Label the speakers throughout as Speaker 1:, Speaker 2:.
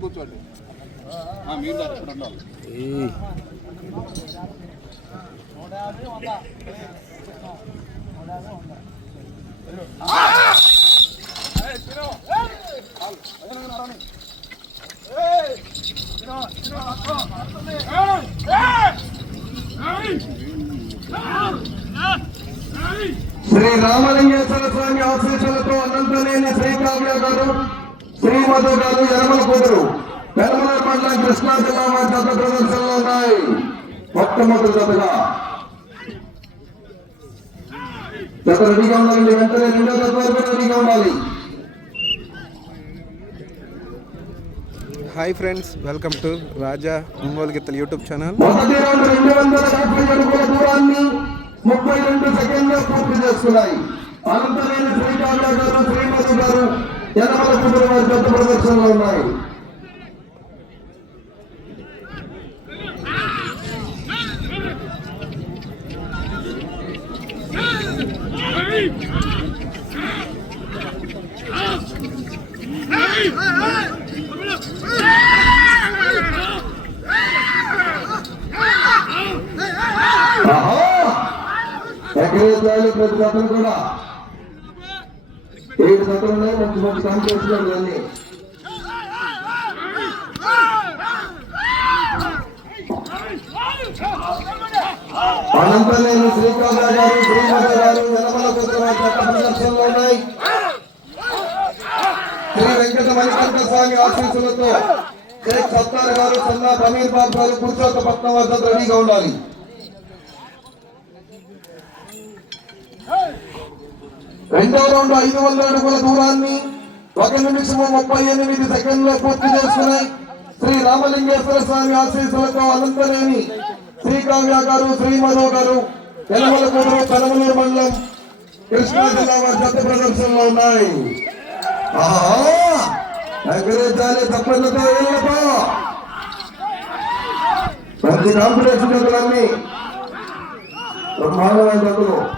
Speaker 1: కూర్చోండి. ఆ, మీరు
Speaker 2: రామలింగేశ్వర స్వామి ఆశీస్సులతో అనంతలేని గారు శ్రీమధు గారు యనమల కూతురు మండలం కృష్ణా జిల్లా వారి జత ప్రదర్శనలో ఉన్నాయి. మొట్టమొదటి జతగా. జత రెడీగా ఉండాలండి వెంటనే రెండో జత వరకు రెడీగా ఉండాలి.
Speaker 3: Hi friends welcome to Raja Ongole గిత్తల YouTube channel
Speaker 2: మొదటి రెండు వందల యాభై ముప్పై రెండు సెకండ్లు పూర్తి చేసుకున్నాయి అనంతమైన శ్రీకాంత గారు శ్రీమతి గారు యనమల కుటుంబ వారి పెద్ద ప్రదర్శనలో ఉన్నాయి Hey! ఎకరేసాలు ప్రతి జతలు కూడా ఏడు జతలు మంచి మంచి కాంపిటీషన్ ఇవన్నీ. అనంతనేని శ్రీకాంత గారు శ్రీమతి గారు యనమల కుదురు ఉన్నాయి. శ్రీ వెంకట మణికంఠ స్వామి ఆశీస్సులతో షేక్ సత్తార్ గారు సన్నా సమీర్ బాబు గారు పురుషోత్తపట్నం వద్ద రెడీగా ఉండాలి. రెండో రౌండ్ ఐదు వందల అడుగుల దూరాన్ని ఒక నిమిషము ముప్పై ఎనిమిది సెకండ్లో పూర్తి చేసుకుని శ్రీ రామలింగేశ్వర స్వామి ఆశీస్సులతో అనంతనేని శ్రీకావ్య గారు శ్రీ శ్రీమధు గారు ఎలమల కూతురు కలమలూరు మండలం కృష్ణా జిల్లా వారి జత ప్రదర్శనలో ఉన్నాయి. ఆహా! తప్పనితో వెళ్ళపో. ప్రతి కాంపిటీషన్ జతలన్నీ బ్రహ్మాండమైన జతలు.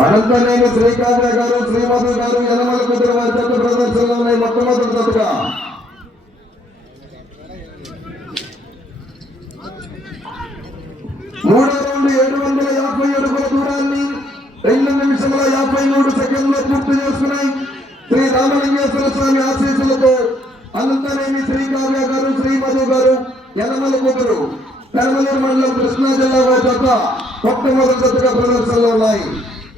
Speaker 2: అనంతనేని శ్రీకాంత గారు శ్రీమతి గారు యనమల కుదురు వారి ప్రదర్శనలో ఉన్నాయి మొట్టమొదటి జతగా మూడో రౌండ్ ఏడు వందల యాభై అడుగుల దూరాన్ని రెండు నిమిషముల యాభై మూడు సెకండ్లో పూర్తి చేసుకున్నాయి శ్రీ రామలింగేశ్వర స్వామి ఆశీస్సులతో శ్రీ రామ్యా గారు శ్రీ మధు గారు యనమల కూతురు పెరమలూరు మండలం కృష్ణా జిల్లా వారి జత మొట్టమొదటి ప్రదర్శనలో ఉన్నాయి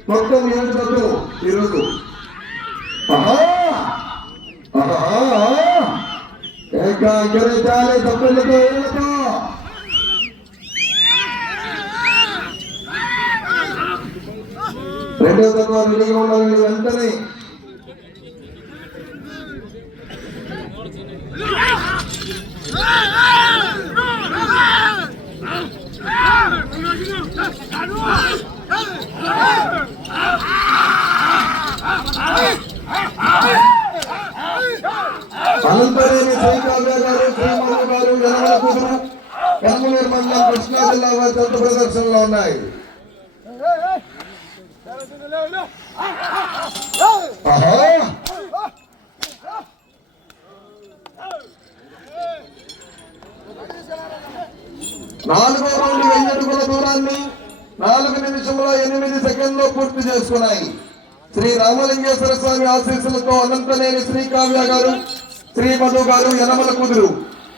Speaker 2: మొత్తం ఏడు జతలు ఈరోజు ఆహా! ఆహా! ఏకాగ్రతాలే తప్పలతో ఏళ్ళతో రెండో తత్వ రెడీగా ఉండాలని వెంటనే అనంతరేమి శ్రీకావ్య గారు శ్రీమల్లు గారు యనమల కుదురు కర్మలూరు మండలం కృష్ణా జిల్లా వారి జత ప్రదర్శనలో ఉన్నాయి. నాలుగో రౌండ్ వెయ్యి అడుగుల దూరాన్ని నాలుగు నిమిషంలో ఎనిమిది సెకండ్లో పూర్తి చేసుకున్నాయి. శ్రీ రామలింగేశ్వర స్వామి ఆశీస్సులతో అనంతలేని శ్రీ కావ్య గారు శ్రీ మధు గారు యనమల కుదురు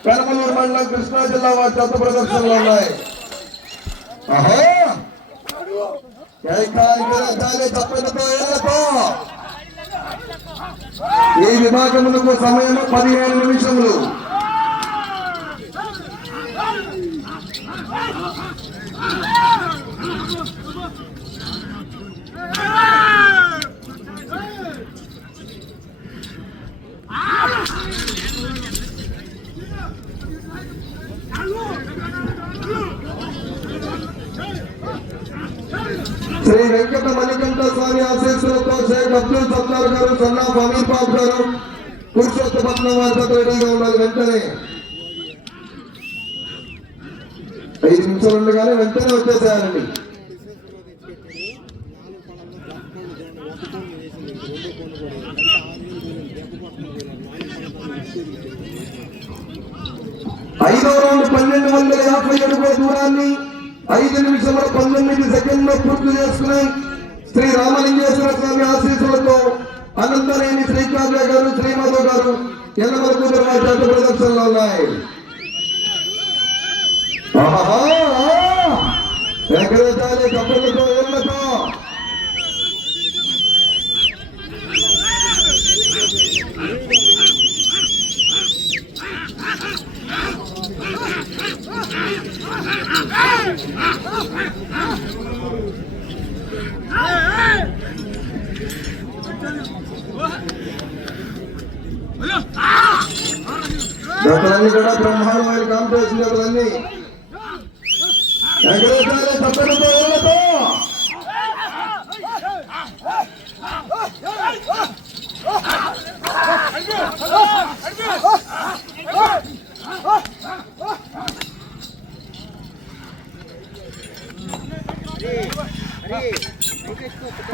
Speaker 2: పెనమలూరు మండలం కృష్ణా జిల్లా వారి చెత్త ప్రదర్శనలో ఉన్నాయి ఆహా! ఏకాగ్రతలే తప్పనితో ఏళ్ళతో ఈ విభాగములకు సమయం పదిహేను నిమిషములు. శ్రీ వెంకట మణికంఠ స్వామి ఆశీస్సులతో షేక్ అబ్దుల్ సత్తార్ గారు సన్నా ఫమీర్ బాబు గారు. పురుషోత్తపట్నం వారితో రెడీగా ఉండాలి వెంటనే ఐదు నిమిషాలు ఉండగానే వెంటనే వచ్చేసేయాలండి. ఐదో రౌండ్ పన్నెండు వందల యాభై అడుగుల దూరాన్ని ఐదు నిమిషముల పంతొమ్మిది సెకండ్లు పూర్తి చేసుకున్నాయి శ్రీ రామలింగేశ్వర స్వామి ఆశీస్సులతో అనంతరేణి శ్రీకావ్య గారు శ్రీమాధవ్ గారు ఎన్నవరకు నిర్వహించారు ప్రదర్శనలో ఉన్నాయి. ఆహాహా! ఎగరేసాలి కప్పులతో ఏళ్ళతో డాక్టర్లన్నీ కూడా బ్రహ్మాండమైన కాంపిటీషన్ డాక్టర్లన్నీ ఎగరేసాలి ఏళ్ళతో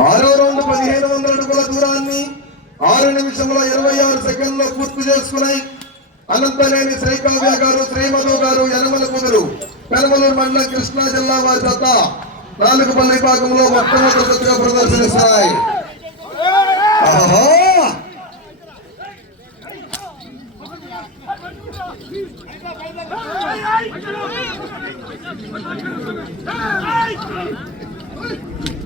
Speaker 2: ఆరో రౌండ్ పదిహేను వందల అడుగుల దూరాన్ని ఆరు నిమిషముల ఇరవై ఆరు సెకండ్లో పూర్తి చేసుకున్నాయి అనంతనేని శ్రీకావ్య గారు శ్రీమధు గారు యనమల కుదురు పెనమలూరు మండలం కృష్ణా జిల్లా వారి జత నాలుగు పల్లి భాగంలో మొట్టమొదటిగా ప్రదర్శనిస్తాయి Hey! Thank you.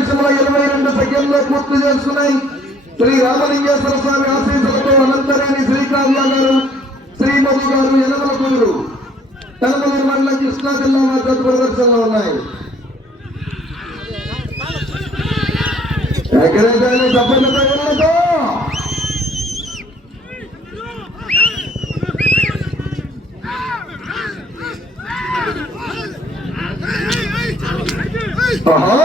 Speaker 2: నిమిషముల ఇరవై రెండు సెకండ్లో పూర్తి చేస్తున్నాయి. శ్రీ రామలింగేశ్వర స్వామి ఆశీస్సులతో అనంతరేణి శ్రీకావ్య గారు శ్రీమతి గారు యనమల కుదురు కనమలూరు మండలం కృష్ణా జిల్లా మధ్య ప్రదర్శనలో ఉన్నాయి. ఎక్కడైతే తప్పకుండా వెళ్ళదు ఆహా!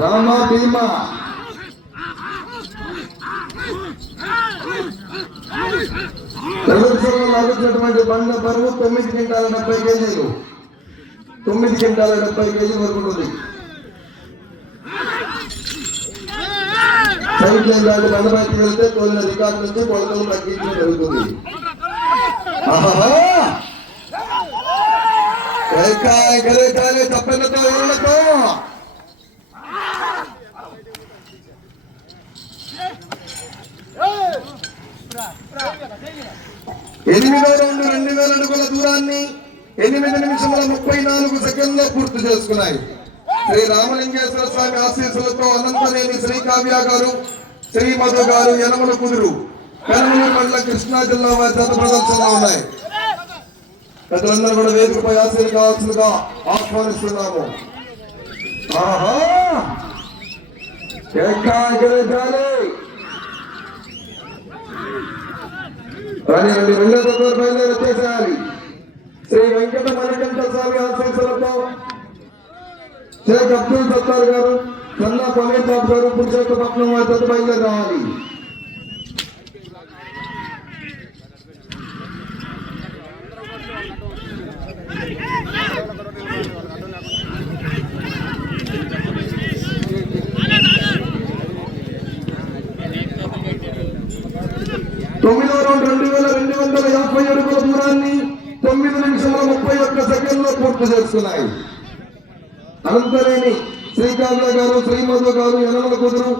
Speaker 2: రామ భీమా. ప్రదర్శనలో లాగుతున్నటువంటి బండ బరువు తొమ్మిది క్వింటాల డెబ్బై కేజీలు. తొమ్మిది క్వింటాల డెబ్బై కేజీ వరకు ఉంటుంది. సైడ్ లైన్ దాటి బండ బయటకు వెళ్తే తోలిన రికార్డు నుంచి కొలతలు తగ్గించడం జరుగుతుంది. ఆహాహా! ఏకాయ్ గరేకాయలే తప్పెనతో ఎనిమిదో రౌండ్ రెండు వేల అడుగుల దూరాన్ని ఎనిమిది నిమిషముల ముప్పై నాలుగు సెకండ్లో పూర్తి చేసుకున్నాయి. శ్రీ రామలింగేశ్వర స్వామి ఆశీస్సులతో అనంతనేని శ్రీ కావ్య గారు శ్రీ మధు గారు యనమల కుదురు. కనమల మండల కృష్ణా జిల్లా వారి జత ప్రదర్శనలో ఉన్నాయి. ప్రజలందరూ కూడా వేదికపై ఆశీలు కావాల్సిందిగా ఆహ్వానిస్తున్నాము. ఆహా! ఏకాగ్రతాలే రాని రెండో తత్వ బయలుదేరి వచ్చేసేయాలి. శ్రీ వెంకట మణికంఠ స్వామి ఆశీస్సులతో షేక్ అబ్దుల్ సత్తార్ గారు కన్నా పమీర్ బాబు గారు పురుషోత్తపట్నం వారి బయలుదేరి రావాలి తొమ్మిదో రౌండ్ రెండు వేల రెండు వందల యాభై అడుగుల దూరాన్ని తొమ్మిది నిమిషముల ముప్పై ఒక్క సెకండ్లో పూర్తి చేస్తున్నాయి. అనంతరేణి శ్రీకాంత గారు శ్రీమధు గారు యనమల కుదురు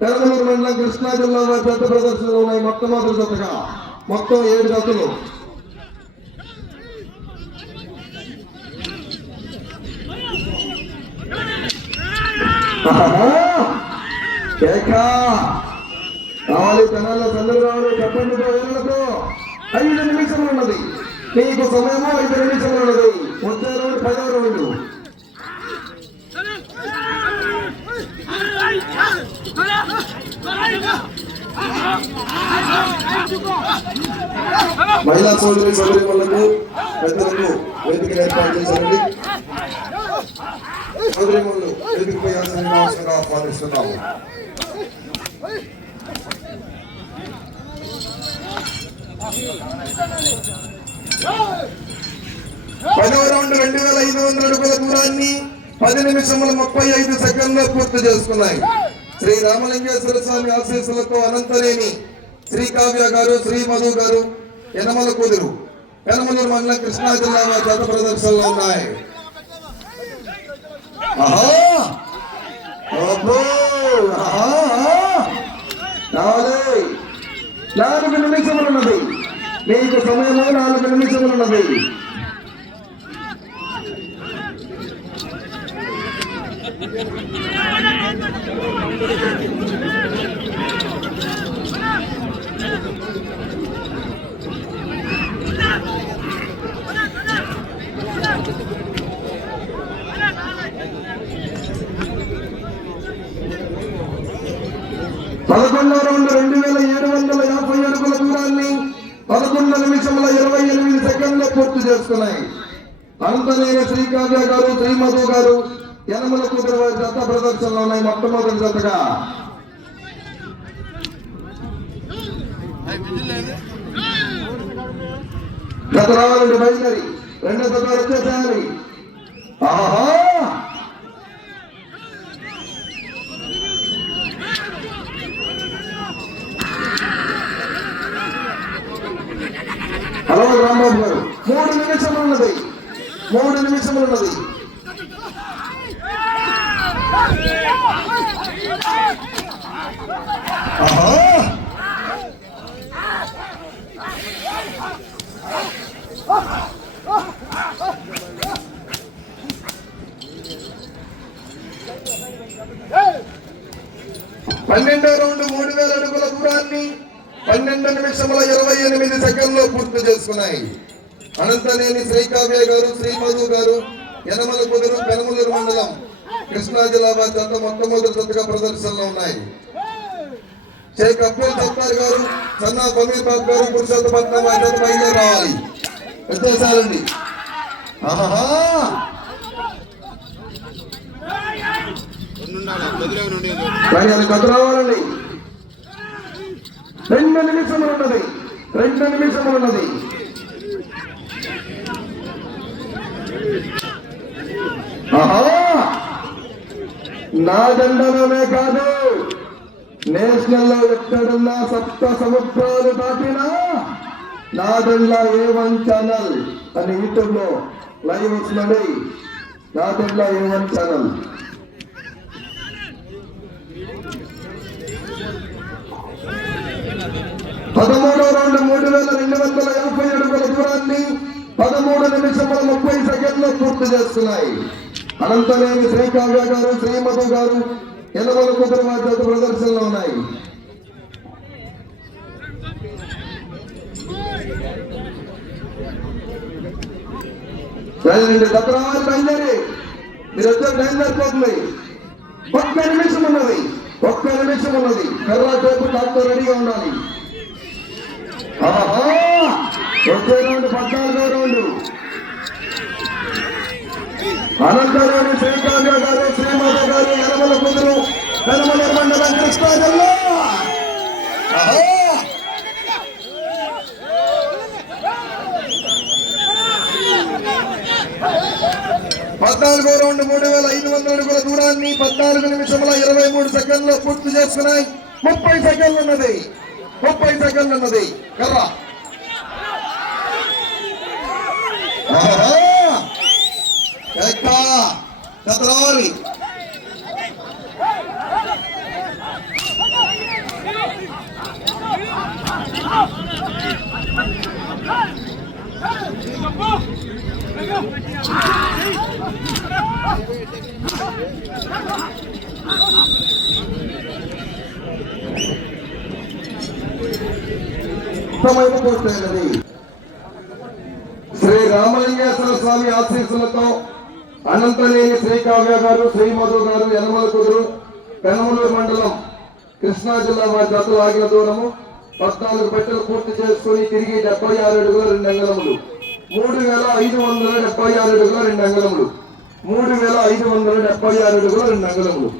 Speaker 2: పెరమలూరు మండలం కృష్ణా జిల్లా వారి జత ప్రదర్శనలు ఉన్నాయి మొట్టమొదటి జతగా. మొత్తం ఏడు జతలు. ఏకా! రావాలి కావాలి తెనాల చంద్రబాబు చెప్పండితో ఏళ్ళతో ఐదు నిమిషం ఉన్నది. నీకు సమయము? ఐదు నిమిషం ఉన్నది. వచ్చే రోజు పదో రోజు. మహిళా సోదరి సోదరి వాళ్ళకు పెద్దలకు వేదిక ఏర్పాటు చేశారండి. సోదరి వాళ్ళు వేదికపై అవసరంగా ఆహ్వానిస్తున్నాము. పదో రౌండ్ రెండు వేల ఐదు వందల అడుగుల దూరాన్ని పది నిమిషముల ముప్పై ఐదు సెకండ్లో పూర్తి చేసుకున్నాయి. శ్రీ రామలింగేశ్వర స్వామి ఆశీస్సులతో అనంతనేని శ్రీ కావ్య గారు శ్రీ మధు గారు యనమల కూతురు యనమలూరు మండలం కృష్ణా జిల్లా జత ప్రదర్శనలు ఉన్నాయి ఆహా! అబ్బో! ఆహా! కావాలి. నాలుగు నిమిషములు ఉన్నది. మీకు సమయము నాలుగు నిమిషములు ఉన్నది. పదకొండవ రెండు రెండు వేల ఏడు వందల యాభై పదకొండు నిమిషముల ఇరవై ఎనిమిది సెకండ్లో పూర్తి చేసుకున్నాయి. అనంతమైన శ్రీకావ్య గారు శ్రీమధు గారు యనమల కుదురు జత ప్రదర్శనలో ఉన్నాయి మొట్టమొదటి జతగా గత రావాలంటే బయలుదేరి రెండో జత వచ్చేసేయాలి ఆహా హలో రాంబాబు గారు మూడు నిమిషములు ఉన్నది మూడు నిమిషములు ఉన్నది పన్నెండో రౌండ్ మూడు వేల అడుగుల దూరాన్ని పన్నెండు నిమిషముల ఇరవై ఎనిమిది సెకండ్లో పూర్తి చేసుకున్నాయి. అనంతనేని శ్రీకావ్య గారు శ్రీమధు గారు యనమల కుదురు పెనమలూరు మండలం కృష్ణా జిల్లా వారి మొట్టమొదటి జతగా ప్రదర్శనలో ఉన్నాయి. షేక్ అబ్దుల్ సత్తార్ గారు సన్నా సమీర్ బాబు గారు పురుషోత్తపట్నం వారి జత బయలుదేరి రావాలి. వచ్చేసారండి ఆహా కానీ రావాలండి. రెండు నిమిషములు ఉన్నది రెండు నిమిషములు ఉన్నది నా దండనమే కాదు నేషనల్లో ఎక్కడున్నా సప్త సముద్రాలు దాటినా నా దండ ఏ వన్ ఛానల్ అని యూట్యూబ్లో లైవ్ వస్తుందండి. నా దండ ఏ వన్ ఛానల్. పదమూడో రెండు మూడు వేల రెండు వందల యాభై అడుగుల దూరాన్ని పదమూడు నిమిషముల ముప్పై సెకండ్లో పూర్తి చేస్తున్నాయి. అనంతనేని శ్రీకావ్య గారు శ్రీమధు గారు ఎనమల కుదురు వారి ప్రదర్శనలో ఉన్నాయి. సరేనండి బయలుదేరి మీరు వచ్చే టైం ఒక్క నిమిషం ఉన్నది ఒక్క నిమిషం ఉన్నది. కర్ర టేపు డాక్టర్ రెడీగా ఉండాలి. ఆహా! వచ్చే రౌండ్ పద్నాలుగో రౌండ్. అనంతరావు శ్రీకాంత గారు శ్రీమాత గారు యనమల కుదురు యనమల మండలం కృష్ణా జిల్లా. పద్నాలుగో రౌండ్ మూడు వేల ఐదు వందల అడుగుల దూరాన్ని పద్నాలుగు నిమిషముల ఇరవై మూడు సెకండ్లో పూర్తి చేసుకున్నాయి. ముప్పై సెకండ్లు ఉన్నది. ముప్పై సెకండ్లు ఉన్నది. కర్రా. ఆహా! ఎక్క! చదరాలి సమయం పూర్తయినది శ్రీ రామలింగేశ్వర స్వామి ఆశీస్సులతో అనంతలేని శ్రీ కావ్య గారు శ్రీ మధు గారు యనమల కుదురు పెనమలూరు మండలం కృష్ణా జిల్లా వారి జతలు ఆగిన దూరము పద్నాలుగు పెట్టెలు పూర్తి చేసుకుని తిరిగి డెబ్బై ఆరు అడుగుల రెండు అంగళములు మూడు వేల ఐదు వందల డెబ్బై ఆరు అడుగుల రెండు అంగళములు మూడు వేల ఐదు వందల డెబ్బై ఆరు అడుగుల రెండు అంగళములు